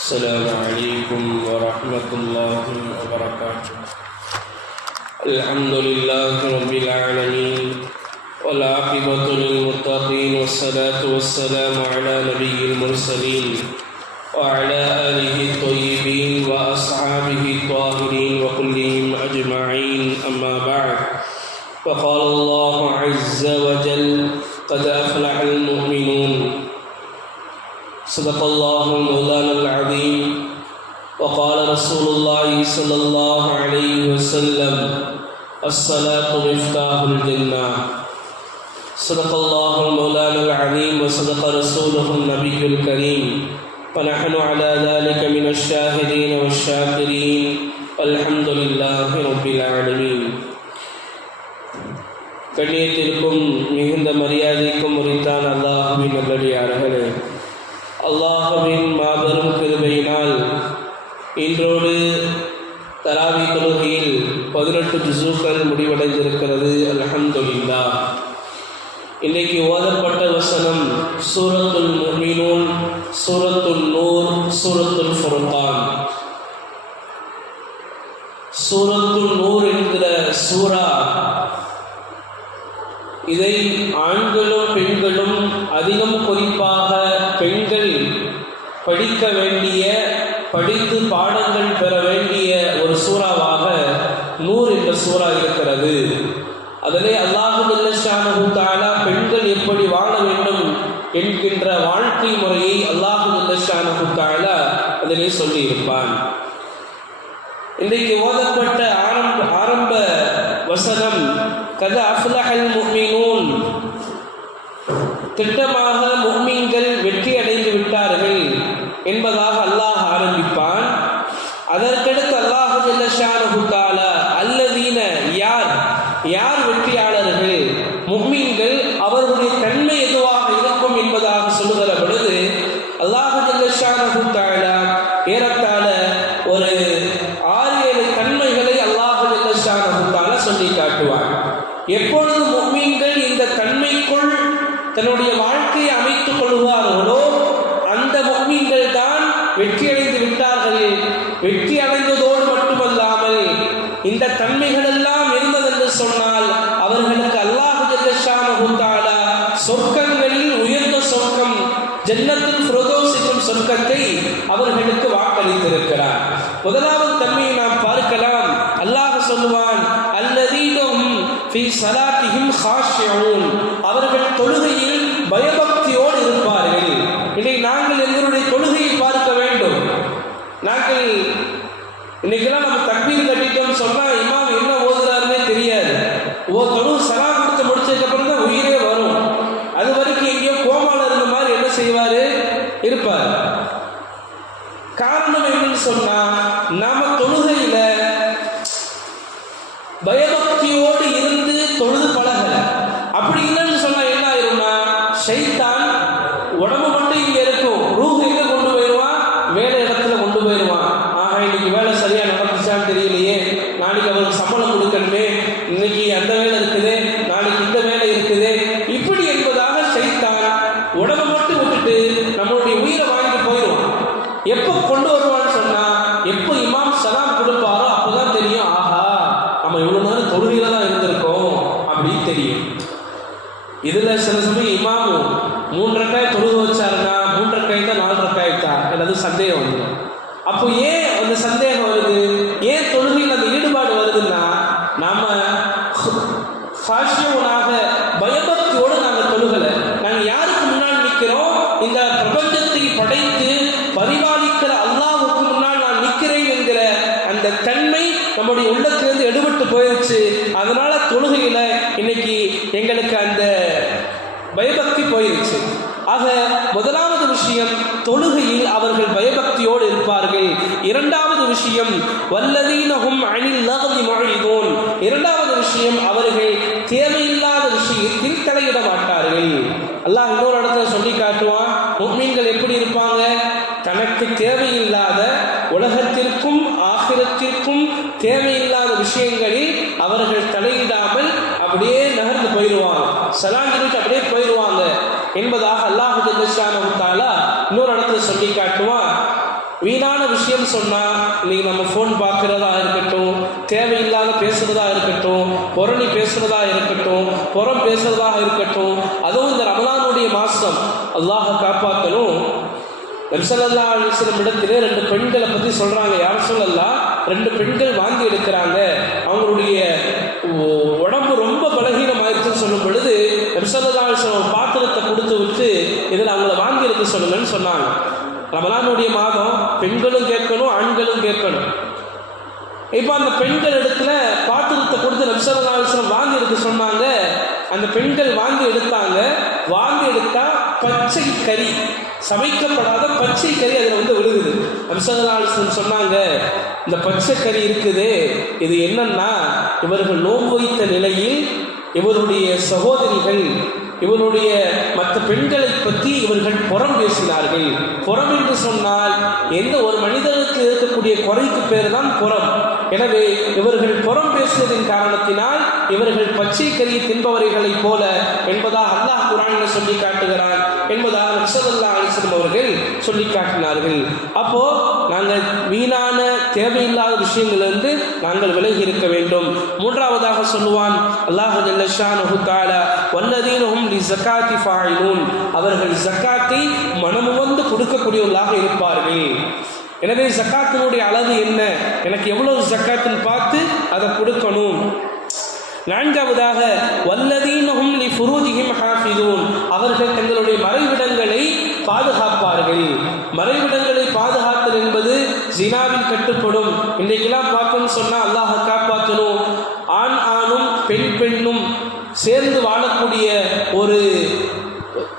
السلام عليكم ورحمة الله وبركاته. الحمد لله رب العالمين والعاقبة للمتقين والصلاة والسلام على نبي المرسلين وعلى آله الطيبين وأصحابه الطاهرين وكلهم أجمعين، أما بعد، فقال الله عز وجل: قد أفلح المؤمنون. صدق الله مولانا العظيم. وقال رسول الله صلى الله عليه وسلم: الصلاة مفتاح الجنة. صدق الله مولانا العظيم وصدق رسوله النبي الكريم، ونحن على ذلك من الشاهدين والشاكرين، والحمد لله رب العالمين. கண்ணியத்திற்கும் மிகுந்த மரியாதைக்கும் உரித்தான் அல்லாஹ்வின் நல்லடியார்களே, அல்லாஹ்வின் மாபெரும் கிருபையினால் இன்றோடு தராவி தொழுகையில் 18 ஜுஸுக்கள் முடிவடைந்திருக்கிறது. அல்ஹம்துலில்லாஹ். இன்றைக்கு ஓதப்பட்ட வசனம் சூரத்துல் முஃமினூன், சூரத்துல் நூர், சூரத்துல் ஃபுர்கான். சூரத்துல் நூர் என்கிற சூரா, இதை ஆண்களும் பெண்களும், அதிகம் குறிப்பாக பெண்கள் படிக்க வேண்டிய, படித்து பாடங்கள் பெற வேண்டிய ஒரு சூறாவாக நூர் என்ற சூறா இருக்கிறது. அதிலே அல்லாஹு ஜல்லஷானஹு தஆலா பெண்கள் எப்படி வாழ வேண்டும் என்கின்ற வாழ்க்கை முறையை அல்லாஹு ஜல்லஷானஹு தஆலா அதிலே சொல்லியிருப்பான். இன்றைக்கு ஓதப்பட்ட ஆரம்ப வசனம் கத் அஃப்லஹல் முஃமினூன், திட்டமாக முஃமின்கள் வெற்றி அடைந்து விட்டார்கள் என்பதாக அல்லாஹ் ஆரம்பிப்பான். அதற்கடுத்து அல்லாஹ் ஜல்லஷானஹு தஆலா அல்லதீன, யார் வெற்றியாளர்கள், முஃமின்கள், அவர்களுடைய தன்மை எதுவாக இருக்கும் என்பதாக சொல்லுகிற பொழுது அல்லாஹ் ஜல்லஷானஹு தஆலா ஏறத்தாழ ஒரு 6-7 தன்மைகளை அல்லாஹ் ஜல்லஷானஹு தஆலா சொல்லி காட்டுவார். எப்பொழுது முஃமின்கள் இந்த தன்மைக்குள் தன்னுடைய வாழ்க்கையை அமைத்துக் கொள்வார்களோ அந்த முஃமின்கள் தான் வெற்றி அடைந்து விட்டார்கள். வெற்றி அடைந்ததோடு மட்டுமல்லாமல் இந்த தன்மைகள் எல்லாம் இருந்ததென்று சொன்னால் அவர்களுக்கு அல்லாஹ் ஜல்லஷானஹு தஆலா சொர்க்கங்களில் உயர்ந்த சொர்க்கம், ஜன்னத்துல் ஃபிர்தௌஸ் என்னும் சொர்க்கத்தை அவர்களுக்கு வாக்களித்திருக்கிறார். முதலாவது தன்மையை நாம் பார்க்கலாம். அல்லாஹ் சொல்லுவான்: அல்லதீனஹும் ஃபீ ஸலாத்திஹிம் காஷிஊன், அவர்கள் தொழுகையில் பயபக்தியோடு இருப்பார்கள். இதை நாங்கள் எங்களுடைய தொழுகையை பார்க்க வேண்டும். நாங்கள் இன்னைக்கெல்லாம் நம்ம தக்பீர் கட்டிட்டோம்னு சொன்னா இமாம் என்ன ஓதுறாருன்னே தெரியாது. தொழு சலாம் கொடுத்து முடிச்சதுக்கப்புறம் தான் உயிரே வரும். அது வரைக்கும் எங்கேயோ கோமால இருந்த மாதிரி என்ன செய்வாரு, இருப்பார். காரணம் என்னன்னு சொன்னா நாம தொழுகையில பயபக்தியோடு இருந்து தொழுது பழகல. அப்படி இல்லைன்னு சொன்னா என்ன ஆயிரும்னா, ஷைத்தான் உடம்பு மட்டும் இங்க இருக்கும், ரூஹ் எங்க கொண்டு போயிடுவான், வேலை இடத்துல கொண்டு போயிடுவான். இன்னைக்கு வேலை சரியா நடந்துச்சான்னு தெரியலையே, நாளைக்கு அவருக்கு சம்பளம் கொடுக்கணுமே, இன்னைக்கு அந்த வேலை இருக்குது, நாளைக்கு இந்த வேலை இருக்குது, இப்படி என்பதாக ஷைத்தான் உடம்பு மட்டும் விட்டுட்டு நம்மளுடைய உயிரை வாங்கிட்டு போயிடுவான். எப்போ கொண்டு வருவான்னு சொன்னா, எப்போ இமாம் சலாம் கொடுப்பாரோ அப்போதான் தெரியும், ஆஹா நம்ம இவ்வளவு நேரம் தொழுகையில தான் இருந்திருக்கோம் அப்படின்னு தெரியும். இதுல சில சமயம் இமாம் 3 ரக்காய் தொழுக வச்சாருன்னா 3 ரக்காய்த்தா 4 ரக்காய்த்தா அல்லது சந்தேகம் வந்துடும். அப்போ ஏன் அந்த சந்தேகம் வருது, ஏன் தொழுகையில் அந்த ஈடுபாடு வருதுன்னா, நாம காஷியூனாக பயபக்தியோடு நாங்கள் தொழுகலை. நாங்கள் யாருக்கு முன்னால் நிற்கிறோம், இந்த பிரபஞ்சத்தை படைத்து பரிபாலிக்கிற அல்லாஹ்வுக்கு முன்னால் நான் நிற்கிறேன் என்கிற அந்த தன்மை நம்முடைய உள்ளத்திலிருந்து எடுபட்டு போயிடுச்சு. அதனால தொழுகையில இன்னைக்கு எங்களுக்கு அந்த பயபக்தி போயிடுச்சு. ஆக முதலாவது விஷயம், தொழுகையில் அவர்கள் பயபக்தியோடு இருப்பார்கள். இரண்டாவது விஷயம், வல்லதீனஹும் அனில் லக்வி முஅரிதூன், இரண்டாவது விஷயம், அவர்கள் தேவையில்லாத விஷயத்தில் தலையிட மாட்டார்கள். அல்லாஹ் இன்னொரு இடத்துல சொல்லி காட்டுவான், முஃமின்கள் எப்படி இருப்பாங்க, தனக்கு தேவையில்லாத, உலகத்திற்கும் ஆகிரத்திற்கும் தேவையில்லாத விஷயங்களில் அவர்கள் தலையிடாமல் அப்படியே நகர்ந்து போயிடுவாங்க, சலாம் சொல்லிட்டு அப்படியே போயிடுவாங்க என்பதாக அல்லாஹ் ஜல்லஷானஹு தஆலா இன்னொரு இடத்துல சொல்லி காட்டுவான். வீணான விஷயம் சொன்னால் இன்னைக்கு நம்ம ஃபோன் பார்க்குறதா இருக்கட்டும், தேவையில்லாத பேசுகிறதா இருக்கட்டும், புரணி பேசுகிறதா இருக்கட்டும், புறம் பேசுகிறதாக இருக்கட்டும், அதுவும் இந்த ரமலானுடைய மாதம் அல்லாஹை காப்பாற்றணும். நபி ஸல்லல்லாஹு அலைஹி வஸல்லம் இடத்திலே 2 பெண்களை பற்றி சொல்கிறாங்க. யார் சொல்லலாம், 2 பெண்கள் வாந்தி எடுக்கிறாங்க, அவங்களுடைய உடம்பு ரொம்ப பலகீனமாயிருச்சுன்னு சொல்லும் பொழுது நபி ஸல்லல்லாஹு அலைஹி வஸல்லம் பாத்திரத்தை கொடுத்து விட்டு இதில் அவங்கள வாந்தி எடுக்க சொல்லுங்கன்னு சொன்னாங்க. ரமலானுடைய மாதம் பெண்களும் கேட்கணும், ஆண்களும் கேட்கணும். இப்போ அந்த பெண்கள் இடத்துல பாத்திரத்தை கொடுத்து நபி ஸல்லல்லாஹு அலைஹி வஸல்லம் வாந்தி எடுக்க சொன்னாங்க. அந்த பெண்கள் வாந்தி எடுத்தாங்க. வாந்தி எடுத்தா பச்சை கறி, சமைக்கப்படாத பச்சை கறி அதில் விழுகுது. நபி ஸல்லல்லாஹு அலைஹி வஸல்லம் சொன்னாங்க, இந்த பச்சை கறி இருக்குது, இது என்னன்னா இவர்கள் நோன்பு வைத்த நிலையில் இவருடைய சகோதரிகள் இவருடைய மற்ற பெண்களை பற்றி இவர்கள் புறம் பேசினார்கள். புறம் என்று சொன்னால் எந்த ஒரு மனிதனுக்கு இருக்கக்கூடிய குறைக்கு பேர் தான் புறம். எனவே இவர்கள் புறம் பேசியதின் காரணத்தினால் இவர்கள் பச்சை கறியை தின்பவர்களைப் போல என்பதாக அல்லாஹ் குர்ஆனில் சொல்லி காட்டுகிறான் என்பதாக நபி ஸல்லல்லாஹு அலைஹி வஸல்லம் அவர்கள் சொல்லி காட்டினார்கள். அப்போ நாங்கள் வீணான தேவையில்லாத விஷயங்களிலிருந்து நாங்கள் விலகி இருக்க வேண்டும். மூன்றாவதாக சொல்லுவான் அல்லாஹ் ஜல்ல ஷானஹு தஆலா, வல்லதீனஹும் லிஸகாத்தி ஃபாயிலூன், அவர்கள் ஜக்காத்தை மனமுவந்து கொடுக்கக்கூடியவர்களாக இருப்பார்கள். எனவே ஜக்காத்தினுடைய அளவு என்ன, எனக்கு எவ்வளவு ஜக்காத்துன்னு பார்த்து அதை கொடுக்கணும். நான்காவதாக வல்லதீனஹும் லிஃபுரூஜிஹிம் ஹாஃபிதூன், அவர்கள் தங்களுடைய மறைவிடங்களை பாதுகாப்பார்கள். மறைவிடங்களை பாதுகாத்தல் என்பது ஜினாவில் கட்டுப்படும். இன்றைக்கெல்லாம் பார்த்தோம்னு சொன்னால் அல்லாஹ் காப்பாற்றணும். ஆணும் பெண்ணும் சேர்ந்து வாழக்கூடிய ஒரு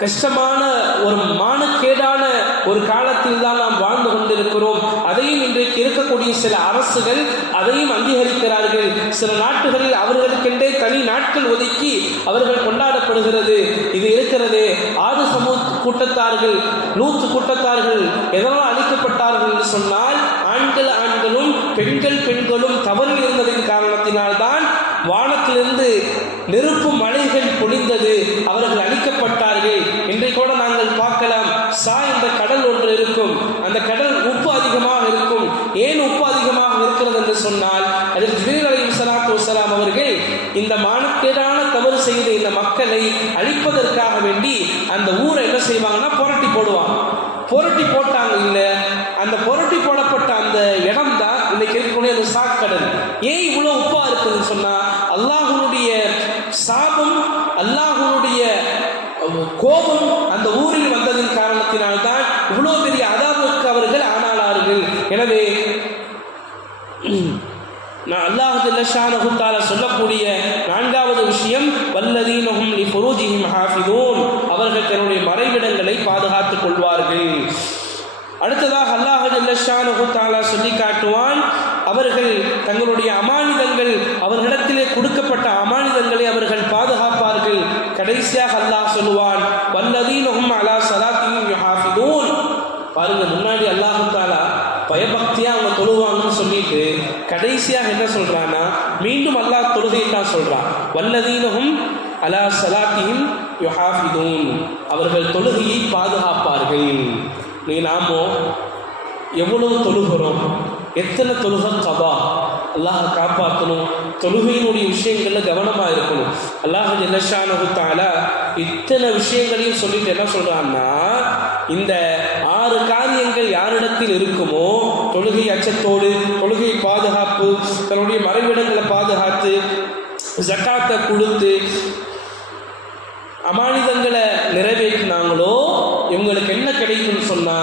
கஷ்டமான ஒரு மானக்கேடான ஒரு காலத்தில் தான் நாம் வாழ்ந்து கொண்டிருக்கிறோம். அதையும் இன்றைக்கு இருக்கக்கூடிய சில அரசுகள் அதையும் அங்கீகரிக்கிறார்கள். சில நாட்டுகளில் அவர்களுக்கென்றே தனி நாட்கள் ஒதுக்கி அவர்கள் கொண்டாடப்படுகிறது. இது இருக்கிறது. 6 சமூக கூட்டத்தார்கள், 100 கூட்டத்தார்கள் எதனால் அழிக்கப்பட்டார்கள் என்று சொன்னால் ஆண்களும் பெண்களும் தவறில் இருந்ததின் காரணத்தினால்தான் வானத்திலிருந்து நெருப்பு மலைகள் பொழிந்தது, அவர்கள் அழிக்கப்பட்டார்கள். இன்றைக்கூட நாங்கள் பார்க்கலாம், என்ற கடல் ஒன்று இருக்கும். அந்த கடல் உப்பு அதிகமாக இருக்கும். ஏன் உப்பு அதிகமாக இருக்கிறது என்று சொன்னால் அதில் ஜிப்ரீல் அலைஹிஸ்ஸலாத்து வஸ்ஸலாம் அவர்கள் இந்த மானக்கேடான தவறு செய்த இந்த மக்களை அழிப்பதற்காக வேண்டி அந்த ஊரை என்ன செய்வாங்கன்னா புரட்டி போடுவாங்க. புரட்டி போட்டாங்க. இல்லை, அந்த புரட்டி போடப்பட்ட அந்த இடம் தான் இன்னைக்கு இருக்கக்கூடிய அந்த சாக்கடல். ஏன் இவ்வளவு உப்பா இருக்குதுன்னு சொன்னா அல்லாஹ்வுடைய சாபம், அல்லாஹ்வுடைய கோபம் அந்த ஊரில் வந்ததின் காரணத்தினால்தான் இவ்வளவு பெரிய அதாபுக்கு அவர்கள் ஆனாளார்கள். எனவே அல்லாஹ் ஜல்ல ஷானஹு தஆலா சொல்லக்கூடிய 4வது விஷயம் வல்லதீனஹும் லிஃபுரூஜிஹிம் ஹாஃபிதூன், அவர்கள் தன்னுடைய மறைவிடங்களை பாதுகாத்துக் கொள்வார்கள். அடுத்ததாக அல்லாஹ் ஜல்ல ஷானஹு தஆலா சொல்லி காட்டுவான், அவர்கள் தங்களுடைய அமானிதங்கள், அவர்களிடத்திலே கொடுக்கப்பட்ட அமானிதங்களை அவர்கள் பாதுகாப்பார்கள். கடைசியாக அல்லாஹ் சொல்லுவான் வல்லதீனஹும் அலா ஸலாத்திஹிம் யுஹாஃபிதூன். பாருங்க, முன்னாடி அல்லாஹ் தஆலா பயபக்தியா அவங்க தொழுவாங்கன்னு சொல்லிட்டு கடைசியாக என்ன சொல்றான்னா மீண்டும் அல்லாஹ் தொழுகையை தான் சொல்றான். வல்லதீனஹும் அலா ஸலாத்திஹிம் யுஹாஃபிதூன், அவர்கள் தொழுகையை பாதுகாப்பார்கள். நீ நாமோ எவ்வளவு தொழுகிறோம், எத்தனை தொழுகை கபா, அல்லாஹ் காப்பாற்றணும். தொழுகையினுடைய விஷயங்கள்ல கவனமாக இருக்கணும். அல்லாஹ் ஜல்ல ஷானஹு தஆலா இத்தனை விஷயங்களையும் சொல்லிட்டு என்ன சொல்றான்னா, இந்த 6 காரியங்கள் யாரிடத்தில் இருக்குமோ, தொழுகை அச்சத்தோடு, தொழுகை பாதுகாப்பு, தன்னுடைய மறைவிடங்களை பாதுகாத்து, ஜக்காத்தை கொடுத்து, அமானிதங்களை நிறைவேற்றினாங்களோ இவங்களுக்கு என்ன கிடைக்கும்னு சொன்னா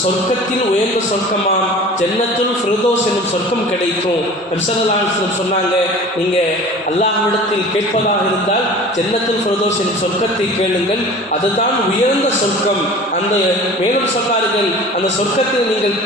சொர்க்கத்தில் உயர்ந்த சொர்க்கமாம் ஜன்னத்துல் ஃபிர்தௌஸ் என்னும் சொர்க்கம் கிடைக்கும். நபி ஸல்லல்லாஹு அலைஹி வஸல்லம் சொன்னாங்க, நீங்க அல்லாஹ்விடத்தில் கேட்பதாக இருந்தால் ஜன்னத்துல் ஃபிர்தௌஸ் என்னும் சொர்க்கத்தை கேளுங்கள், அதுதான் உயர்ந்த சொர்க்கம். அந்த மேலும் சொன்னார்கள், அந்த சொர்க்கத்தில் நீங்கள்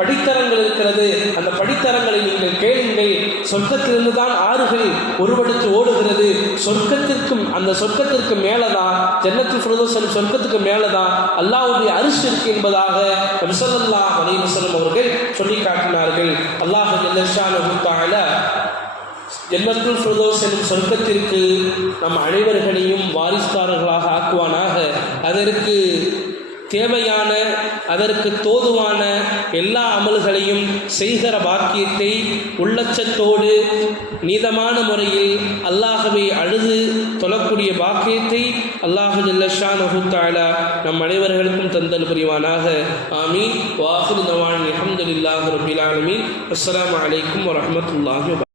படித்தரங்கள் இருக்கிறது, அந்த படித்தரங்களை நீங்கள் கேளுங்கள். சொர்க்கத்திலிருந்து தான் ஆறுகள் ஒருவடுத்து ஓடுகிறது. சொர்க்கத்திற்கும் அந்த சொர்க்கத்திற்கு மேலதான் ஜன்னத்துல் ஃபிர்தௌஸ் என்னும் சொர்க்கத்துக்கு மேலதான் அல்லாஹ்வுடைய அரிஷ் இருக்கு என்பதாக நபி ஸல்லல்லாஹு அலைஹி வஸல்லம் அவர்கள் சொல்லி காட்டினார்கள். அல்லாஹ் ஜல்ல ஷானஹு தஆலா ஜன்னத்துல் ஃபிர்தௌஸ் என்னும் சொர்க்கத்திற்கு நம் அனைவர்களையும் வாரிசுதாரர்களாக ஆக்குவானாக. அதற்கு தேவையான அதற்கு தோதுவான எல்லா அமல்களையும் செய்கிற பாக்கியத்தை உள்ளச்சத்தோடு நீதமான முறையில் அல்லாஹ்வை அழுது தொழக்கூடிய பாக்கியத்தை அல்லாஹ் ஜல்ல ஷானஹு தஆலா நம் அனைவர்களுக்கும் தந்தல் புரிவானாக. ஆமீன். வாஹிரு தவான் அல்ஹம்துலில்லாஹி ரப்பில் ஆலமீன். அஸ்ஸலாமு அலைக்கும் வரஹ்மத்துல்லாஹி வபரகாத்துஹு.